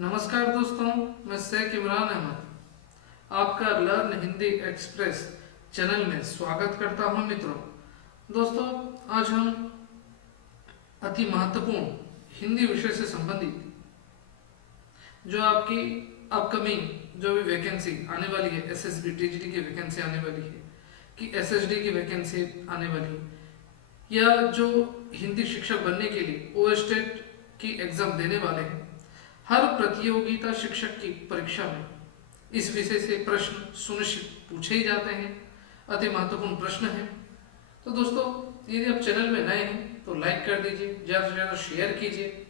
नमस्कार दोस्तों, मैं शेख इमरान अहमद आपका लर्न हिंदी एक्सप्रेस चैनल में स्वागत करता हूं। मित्रों, दोस्तों, आज हम अति महत्वपूर्ण हिंदी विषय से संबंधित जो आपकी अपकमिंग जो भी वैकेंसी आने वाली है, एसएसबी टीजीटी की वैकेंसी आने वाली है कि एसएसडी की वैकेंसी आने वाली है, या जो हिंदी शिक्षक बनने के लिए ओएस्टेट की एग्जाम देने वाले हैं, हर प्रतियोगिता शिक्षक की परीक्षा में इस विषय से प्रश्न सुनिश्चित पूछे ही जाते हैं। अति महत्वपूर्ण प्रश्न है। तो दोस्तों, यदि आप चैनल में नए हैं तो लाइक कर दीजिए, ज़्यादा से ज़्यादा शेयर कीजिए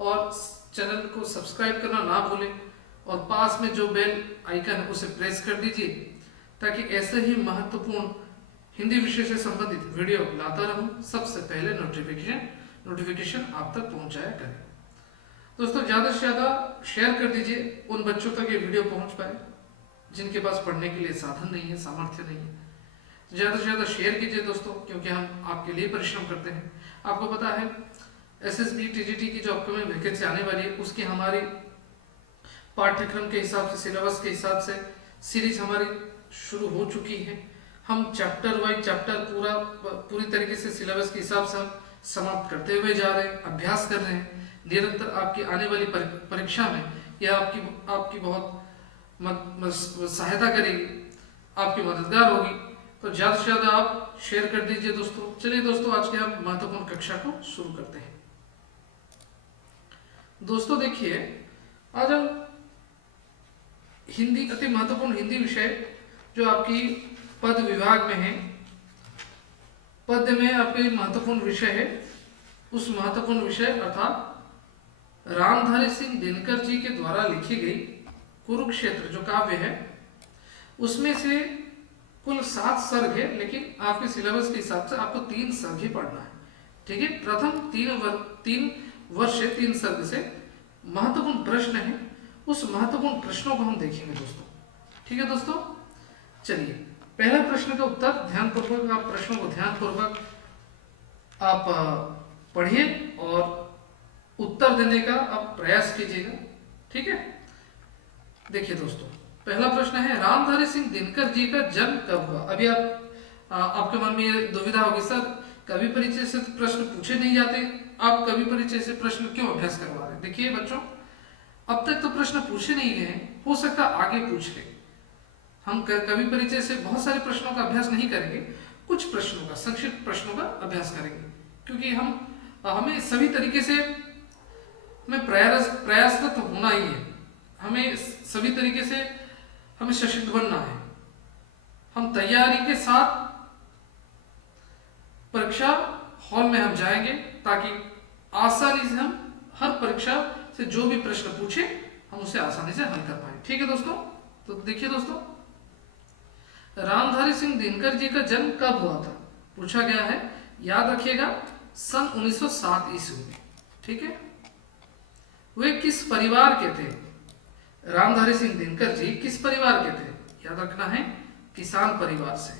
और चैनल को सब्सक्राइब करना ना भूलें और पास में जो बेल आइकन है उसे प्रेस कर दीजिए ताकि ऐसे ही महत्वपूर्ण हिंदी विषय से संबंधित वीडियो लाता रहूं, सबसे पहले नोटिफिकेशन आप तक पहुंचाया करें। दोस्तों, ज़्यादा से ज़्यादा शेयर कर दीजिए, उन बच्चों तक ये वीडियो पहुंच पाए जिनके पास पढ़ने के लिए साधन नहीं है, सामर्थ्य नहीं है। ज़्यादा से ज़्यादा शेयर कीजिए दोस्तों, क्योंकि हम आपके लिए परिश्रम करते हैं। आपको पता है एसएसबी टीजीटी की जो अपकमिंग वैकेंसी आने वाली है उसकी हमारी पाठ्यक्रम के हिसाब से, सिलेबस के हिसाब से सीरीज हमारी शुरू हो चुकी है। हम चैप्टर वाइज चैप्टर पूरी तरीके से सिलेबस के हिसाब से हम समाप्त करते हुए जा रहे हैं, अभ्यास कर रहे हैं। निरंतर आपकी आने वाली परीक्षा में यह आपकी बहुत सहायता करेगी, आपकी मददगार होगी। तो ज़्यादा से ज़्यादा आप शेयर कर दीजिए दोस्तों। चलिए दोस्तों, आज के हम महत्वपूर्ण कक्षा को शुरू करते हैं। दोस्तों देखिए, आज हम हिंदी अति महत्वपूर्ण हिंदी विषय जो आपकी पद विभाग में है, पद में आपके महत्वपूर्ण विषय है, उस महत्वपूर्ण विषय अर्थात रामधारी सिंह दिनकर जी के द्वारा लिखी गई कुरुक्षेत्र जो काव्य है उसमें से कुल 7 सर्ग है, लेकिन आपके सिलेबस के हिसाब से आपको 3 सर्ग ही पढ़ना है। ठीक है, प्रथम 3 वर्ष 3 सर्ग से महत्वपूर्ण प्रश्न है, उस महत्वपूर्ण प्रश्नों को हम देखेंगे दोस्तों। ठीक है दोस्तों, चलिए पहला प्रश्न का उत्तर ध्यानपूर्वक, आप प्रश्नों को ध्यानपूर्वक आप पढ़िए और उत्तर देने का आप प्रयास कीजिएगा। ठीक है, देखिए दोस्तों, पहला प्रश्न है रामधारी सिंह दिनकर जी का जन्म कब हुआ। अभी आपके मन में ये दुविधा होगी, सर कवि परिचय से प्रश्न पूछे नहीं जाते, आप कवि परिचय से प्रश्न क्यों अभ्यास करवा रहे हैं। देखिए बच्चों, अब तक तो प्रश्न पूछे नहीं गए हैं, हो सकता आगे पूछ ले। हम कवि परिचय से बहुत सारे प्रश्नों का अभ्यास नहीं करेंगे, कुछ प्रश्नों का, संक्षिप्त प्रश्नों का अभ्यास करेंगे, क्योंकि हमें सभी तरीके से हमें प्रयासरत होना ही है। हमें सभी तरीके से हमें सशक्त बनना है। हम तैयारी के साथ परीक्षा हॉल में हम जाएंगे ताकि आसानी से हम हर परीक्षा से जो भी प्रश्न पूछे हम उसे आसानी से हल कर पाए। ठीक है दोस्तों, तो देखिए दोस्तों, रामधारी सिंह दिनकर जी का जन्म कब हुआ था पूछा गया है। याद रखिएगा, सन 1907 ईस्वी में। ठीक है, वे किस परिवार के थे। रामधारी सिंह दिनकर जी किस परिवार के थे, याद रखना है, किसान परिवार से।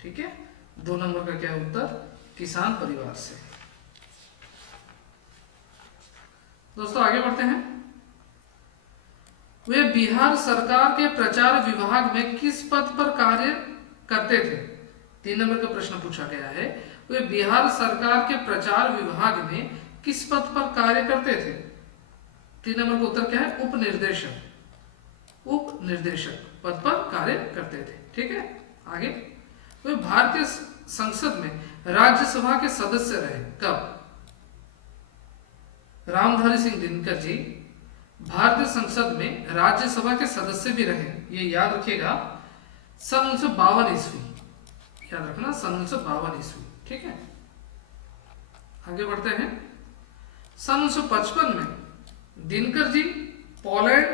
ठीक है, 2 नंबर का क्या उत्तर, किसान परिवार से। दोस्तों आगे बढ़ते हैं। वे बिहार सरकार के प्रचार विभाग में किस पद पर कार्य करते थे। 3 नंबर का प्रश्न पूछा गया है, वे बिहार सरकार के प्रचार विभाग में किस पद पर कार्य करते थे। 3 नंबर का उत्तर क्या है, उप निर्देशक पद पर कार्य करते थे। ठीक है, आगे, वे भारतीय संसद में राज्यसभा के सदस्य रहे कब। रामधारी सिंह दिनकर जी भारतीय संसद में राज्यसभा के सदस्य भी रहे, ये याद रखिएगा, सन 1952 ईस्वी। याद रखना, सन 1952 ईस्वी। ठीक है, आगे बढ़ते हैं। सन 1955 में दिनकर जी पोलैंड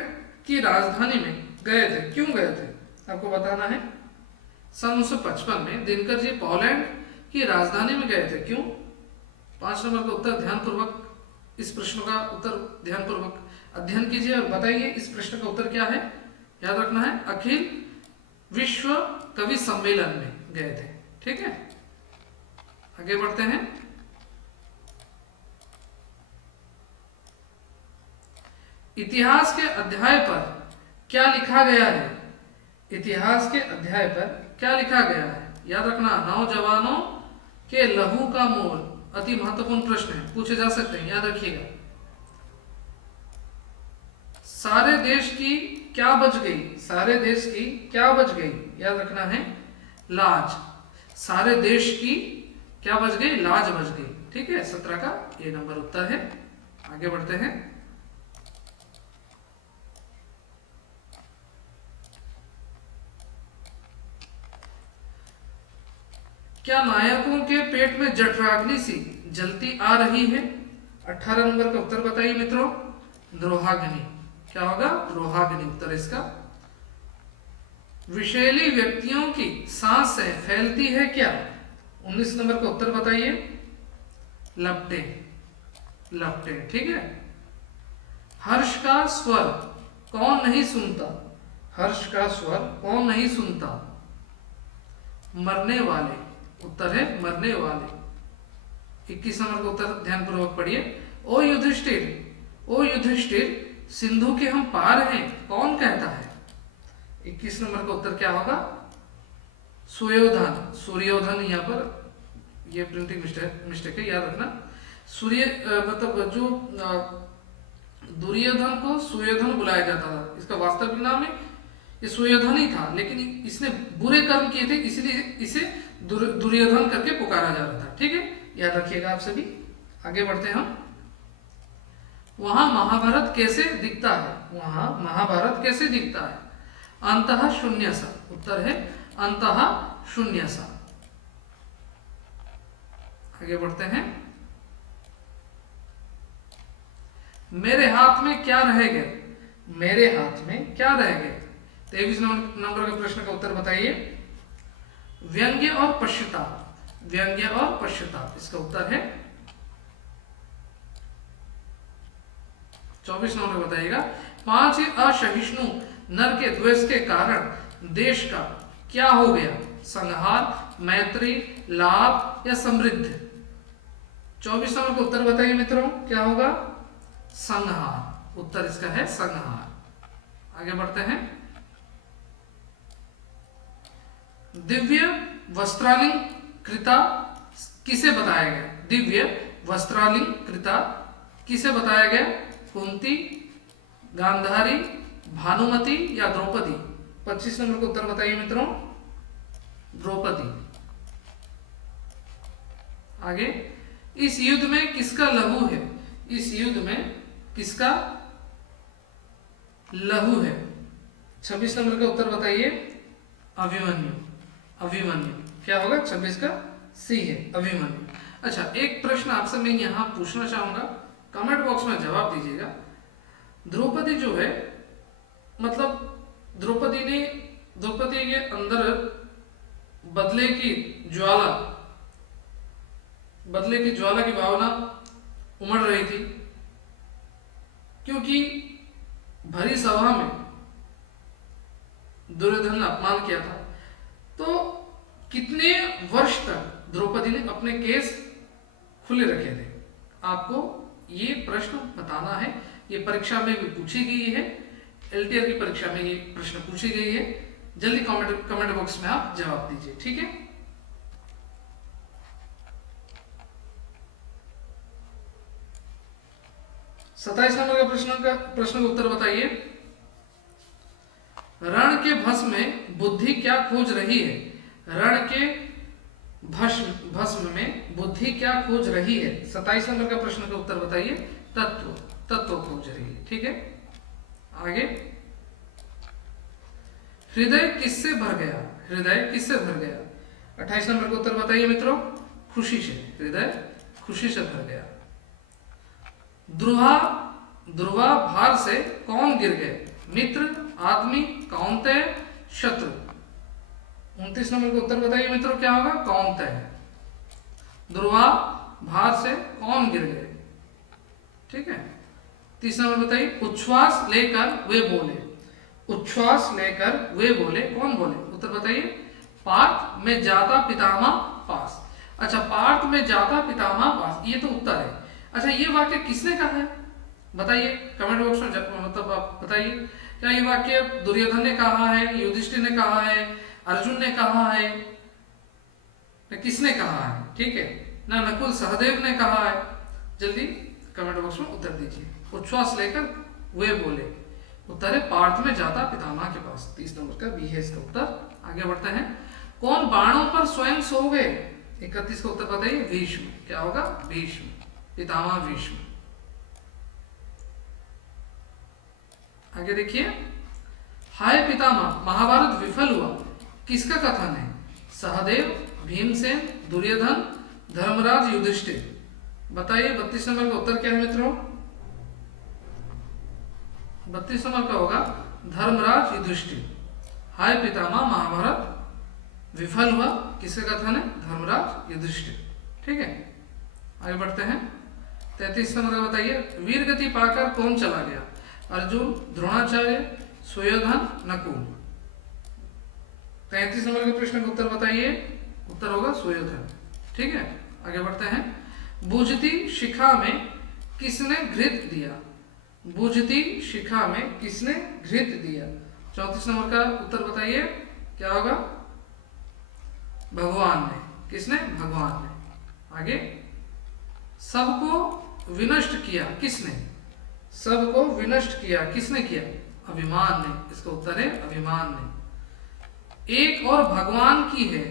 की राजधानी में गए थे, क्यों गए थे आपको बताना है। सन 1955 में दिनकर जी पोलैंड की राजधानी में गए थे, क्यों। 5 नंबर का उत्तर ध्यानपूर्वक, इस प्रश्न का उत्तर ध्यानपूर्वक अध्ययन कीजिए और बताइए इस प्रश्न का उत्तर क्या है। याद रखना है, अखिल विश्व कवि सम्मेलन में गए थे। ठीक है, आगे बढ़ते हैं। इतिहास के अध्याय पर क्या लिखा गया है? इतिहास के अध्याय पर क्या लिखा गया है? याद रखना, नौजवानों के लहू का मोल अति महत्वपूर्ण प्रश्न है, पूछे जा सकते हैं, याद रखिएगा। सारे देश की क्या बच गई? सारे देश की क्या बच गई? याद रखना है, लाज। सारे देश की क्या बच गई? लाज बच गई। ठीक है, 17 का ये नंबर उत्तर है। आगे बढ़ते हैं। क्या नायकों के पेट में जठराग्नि सी जलती आ रही है? 18 नंबर का उत्तर बताइए मित्रों। द्रोहाग्नि। क्या होगा? द्रोहाग्नि उत्तर इसका। विषैली व्यक्तियों की सांस से फैलती है क्या? 19 नंबर का उत्तर बताइए। लपटे। लपटे। ठीक है। हर्ष का स्वर कौन नहीं सुनता? हर्ष का स्वर कौन नहीं सुनता? मरने वाले। उत्तर है मरने वाले। 21 नंबर का उत्तर ध्यानपूर्वक पढ़िए। ओ युधिष्ठिर, ओ युधिष्ठिर, सिंधु के हम पार हैं, कौन कहता है? 21 नंबर का उत्तर क्या होगा? सुयोधन। सूर्योधन, यहाँ पर ये प्रिंटिंग मिस्टेक है, याद रखना। सूर्य मतलब जो दुर्योधन को सुयोधन बुलाया जाता था, इसका वास्तविक नाम है ये सुयोधन ही था, लेकिन इसने बुरे कर्म किए थे, इसलिए इसे दुर्योधन करके पुकारा जा रहा था। ठीक है, याद रखिएगा आप सभी। आगे बढ़ते हैं हम। वहां महाभारत कैसे दिखता है? वहां महाभारत कैसे दिखता है? अंतः शून्य सा। उत्तर है अंतः शून्य सा। आगे बढ़ते हैं। मेरे हाथ में क्या रह गए? मेरे हाथ में क्या रह गए? 23 नंबर के प्रश्न का उत्तर बताइए। व्यंग्य और पश्चाताप। व्यंग्य और पश्चाताप, इसका उत्तर है 24 नंबर बताइएगा। 5 असहिष्णु नर के द्वेष के कारण देश का क्या हो गया? संहार, मैत्री, लाभ या समृद्धि? 24 नंबर का उत्तर बताइए मित्रों, क्या होगा? संहार। उत्तर इसका है संहार। आगे बढ़ते हैं। दिव्य वस्त्रालंकृता किसे बताया गया? दिव्य वस्त्रालंकृता किसे बताया गया? कुंती, गांधारी, भानुमति या द्रौपदी? 25 नंबर का उत्तर बताइए मित्रों। द्रौपदी। आगे, इस युद्ध में किसका लहू है? इस युद्ध में किसका लहू है? 26 नंबर का उत्तर बताइए। अभिमन्यु। अभिमन्यु क्या होगा? 26 का सी है, अभिमन्यु। अच्छा, एक प्रश्न आपसे मैं यहां पूछना चाहूंगा, कमेंट बॉक्स में जवाब दीजिएगा। द्रौपदी जो है, मतलब द्रौपदी के अंदर बदले की ज्वाला की भावना उमड़ रही थी, क्योंकि भरी सभा में दुर्योधन ने अपमान किया था। तो कितने वर्ष तक द्रौपदी ने अपने केस खुले रखे थे? आपको ये प्रश्न बताना है। ये परीक्षा में भी पूछी गई है, एलटीआर की परीक्षा में ये प्रश्न पूछी गई है। जल्दी कमेंट बॉक्स में आप जवाब दीजिए। ठीक है, सत्ताईस नंबर का प्रश्न का उत्तर बताइए। रण के भस्म में बुद्धि क्या खोज रही है? रण के भस्म में बुद्धि क्या खोज रही है? 27 नंबर का प्रश्न का उत्तर बताइए। तत्व खोज रही है। ठीक है, आगे। हृदय किससे भर गया? हृदय किससे भर गया? 28 नंबर का उत्तर बताइए मित्रों। खुशी से। हृदय खुशी से भर गया। ध्रुवा भार से कौन गिर गए? मित्र, आदमी, कौन्तेय, शत्रु? 29 नंबर का उत्तर बताइए मित्रों, क्या होगा? कौन्तेय। ध्रुवा भार से कौन गिर गए? ठीक है, 30 नंबर बताइए। उच्छ्वास लेकर वे बोले। उच्छ्वास लेकर वे बोले, कौन बोले? उत्तर बताइए। पार्थ में जाता पितामह पास। अच्छा, पार्थ में जाता पितामह पास, ये तो उत्तर है। अच्छा, ये वाक्य किसने कहा है बताइए? कमेंट बॉक्स में मतलब मतलब आप बताइए, क्या ये वाक्य दुर्योधन ने कहा है, युधिष्ठिर ने कहा है, अर्जुन ने कहा है, किसने कहा है? ठीक है ना, नकुल सहदेव ने कहा है? जल्दी कमेंट बॉक्स में उत्तर दीजिए। उच्छ्वास लेकर वे बोले, उत्तर है पार्थ में जाता पितामह के पास। 30 नंबर का बी है इसका उत्तर। आगे बढ़ते हैं। कौन बाणों पर स्वयं सो गए? 31 का उत्तर बताइए। भीष्म। क्या होगा? भीष्म, पितामह भीष्म। आगे देखिए, हाय पितामह महाभारत विफल हुआ, किसका कथन है? सहदेव, भीमसेन, दुर्योधन, धर्मराज, युधिष्ठिर। बताइए 32 नंबर का उत्तर क्या है मित्रों? 32 नंबर का होगा धर्मराज युधिष्ठिर। हाय पितामह महाभारत विफल हुआ, किसका कथन है? धर्मराज युधिष्ठिर। ठीक है, आगे बढ़ते हैं। 33 नंबर का बताइए, वीर गति पाकर कौन चला गया? अर्जुन, द्रोणाचार्य, सुयोधन, नकुल। 33 नंबर के प्रश्न का उत्तर बताइए। उत्तर होगा सुयोधन। ठीक है, आगे बढ़ते हैं। बुझती शिखा में किसने घृत दिया? बुझती शिखा में किसने घृत दिया? 34 नंबर का उत्तर बताइए, क्या होगा? भगवान ने। किसने? भगवान ने। आगे, सबको विनष्ट किया किसने? सबको विनष्ट किया किसने किया? अभिमान ने। इसका उत्तर है अभिमान ने। एक और भगवान की है,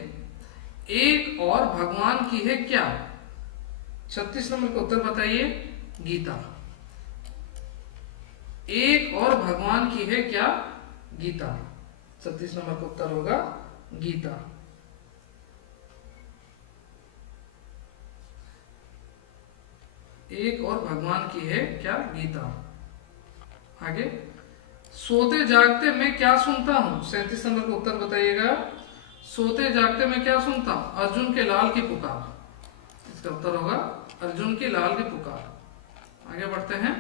एक और भगवान की है क्या? 36 नंबर का उत्तर बताइए। गीता। एक और भगवान की है क्या? गीता। 36 नंबर का उत्तर होगा गीता। एक और भगवान की है क्या? गीता। आगे, सोते जागते मैं क्या सुनता हूं? 37 नंबर का उत्तर बताइएगा। सोते जागते मैं क्या सुनता हूं? अर्जुन के लाल की पुकार। इसका उत्तर होगा अर्जुन की लाल की पुकार। आगे बढ़ते हैं।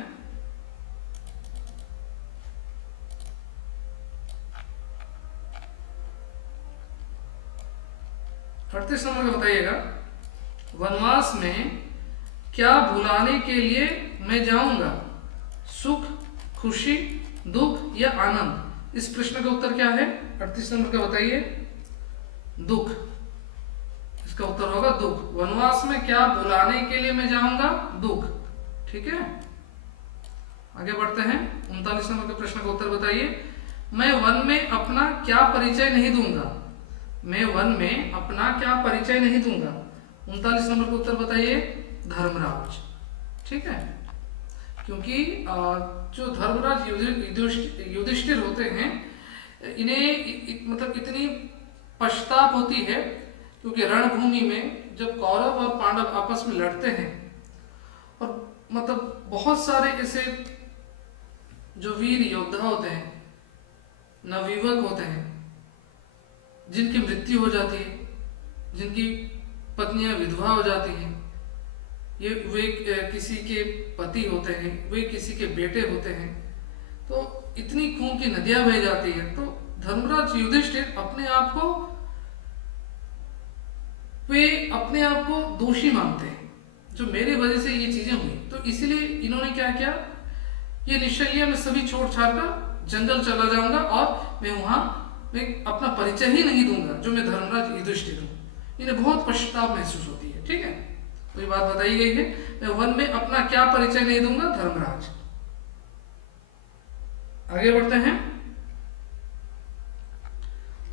अड़तीस नंबर का बताइएगा, वनवास में क्या भुलाने के लिए मैं जाऊंगा? सुख, खुशी, दुख या आनंद? इस प्रश्न का उत्तर क्या है? 38 नंबर का बताइए। दुख। इसका उत्तर होगा दुख। वनवास में क्या भुलाने के लिए मैं जाऊंगा? दुख। ठीक है, आगे बढ़ते हैं। 39 नंबर के प्रश्न का उत्तर बताइए। मैं वन में अपना क्या परिचय नहीं दूंगा? मैं वन में अपना क्या परिचय नहीं दूंगा? 39 नंबर का उत्तर बताइए। धर्मराज। ठीक है, क्योंकि जो धर्मराज युधिष्ठिर होते हैं, इन्हें मतलब इतनी पश्चाताप होती है, क्योंकि रणभूमि में जब कौरव और पांडव आपस में लड़ते हैं और मतलब बहुत सारे ऐसे जो वीर योद्धा होते हैं, नवयुवक होते हैं, जिनकी मृत्यु हो जाती है, जिनकी पत्नियां विधवा हो जाती हैं, ये वे किसी के पति होते हैं, वे किसी के बेटे होते हैं, तो इतनी खून की नदियां बह जाती है। तो धर्मराज युधिष्ठिर अपने आप को दोषी मानते हैं, जो मेरे वजह से ये चीजें हुई। तो इसीलिए इन्होंने क्या किया, ये निश्चय लिया, मैं सभी छोड़ छाड़ कर जंगल चला जाऊंगा और मैं वहां अपना परिचय ही नहीं दूंगा, जो मैं धर्मराज युधिष्ठिर हूं। इन्हें बहुत पश्चाताप महसूस होती है। ठीक है, तो ये बात बताई गई है, मैं वन में अपना क्या परिचय नहीं दूंगा? धर्मराज। आगे बढ़ते हैं।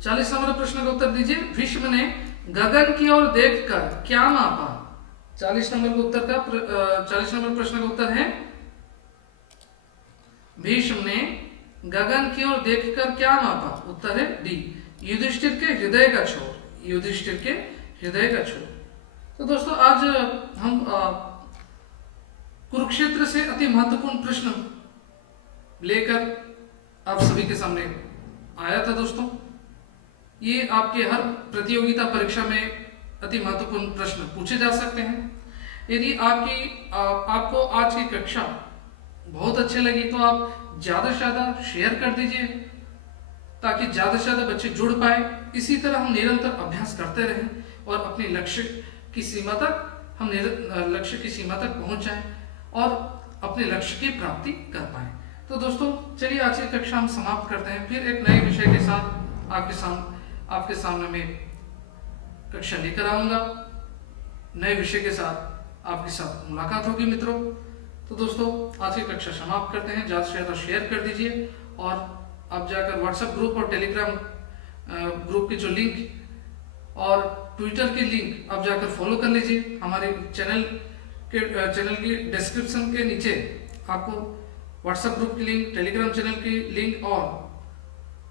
40 नंबर प्रश्न का उत्तर दीजिए। भीष्म ने गगन की ओर देखकर क्या मापा? 40 नंबर का उत्तर का 40 नंबर प्रश्न का उत्तर है, भीष्म ने गगन की ओर देखकर क्या मापा? उत्तर है डी, युधिष्ठिर के हृदय का छोर। युधिष्ठिर के हृदय का छोर। तो दोस्तों, आज हम कुरुक्षेत्र से अति महत्वपूर्ण प्रश्न लेकर आप सभी के सामने आया था। दोस्तों, ये आपके हर प्रतियोगिता परीक्षा में अति महत्वपूर्ण प्रश्न पूछे जा सकते हैं। यदि आपको आज की कक्षा बहुत अच्छी लगी तो आप ज़्यादा से ज़्यादा शेयर कर दीजिए, ताकि ज़्यादा से ज़्यादा बच्चे जुड़ पाए। इसी तरह हम निरंतर अभ्यास करते रहें और अपने लक्ष्य की सीमा तक पहुंच जाएं और अपने लक्ष्य की प्राप्ति कर पाएं। तो दोस्तों, चलिए आज की कक्षा हम समाप्त करते हैं, फिर एक नए विषय के साथ आपके सामने में कक्षा लेकर आऊंगा। नए विषय के साथ आपके साथ मुलाकात होगी मित्रों। तो दोस्तों आज की कक्षा समाप्त करते हैं। ज़्यादा से ज़्यादा शेयर कर दीजिए और आप जाकर व्हाट्सएप ग्रुप और टेलीग्राम ग्रुप की जो लिंक और ट्विटर की लिंक आप जाकर फॉलो कर लीजिए। हमारे चैनल की डिस्क्रिप्शन के नीचे आपको व्हाट्सएप ग्रुप की लिंक, टेलीग्राम चैनल की लिंक और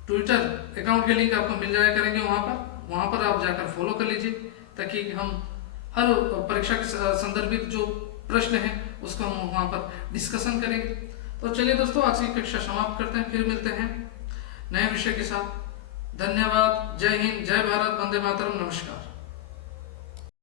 ट्विटर अकाउंट की लिंक आपको मिल जाया करेंगे। वहाँ पर आप जाकर फॉलो कर लीजिए ताकि हम हर परीक्षा के संदर्भित जो प्रश्न है उसको हम वहाँ पर डिस्कशन करेंगे। तो चलिए दोस्तों आज की कक्षा समाप्त करते हैं, फिर मिलते हैं नए विषय के साथ। धन्यवाद। जय हिंद, जय भारत, वंदे मातरम, नमस्कार।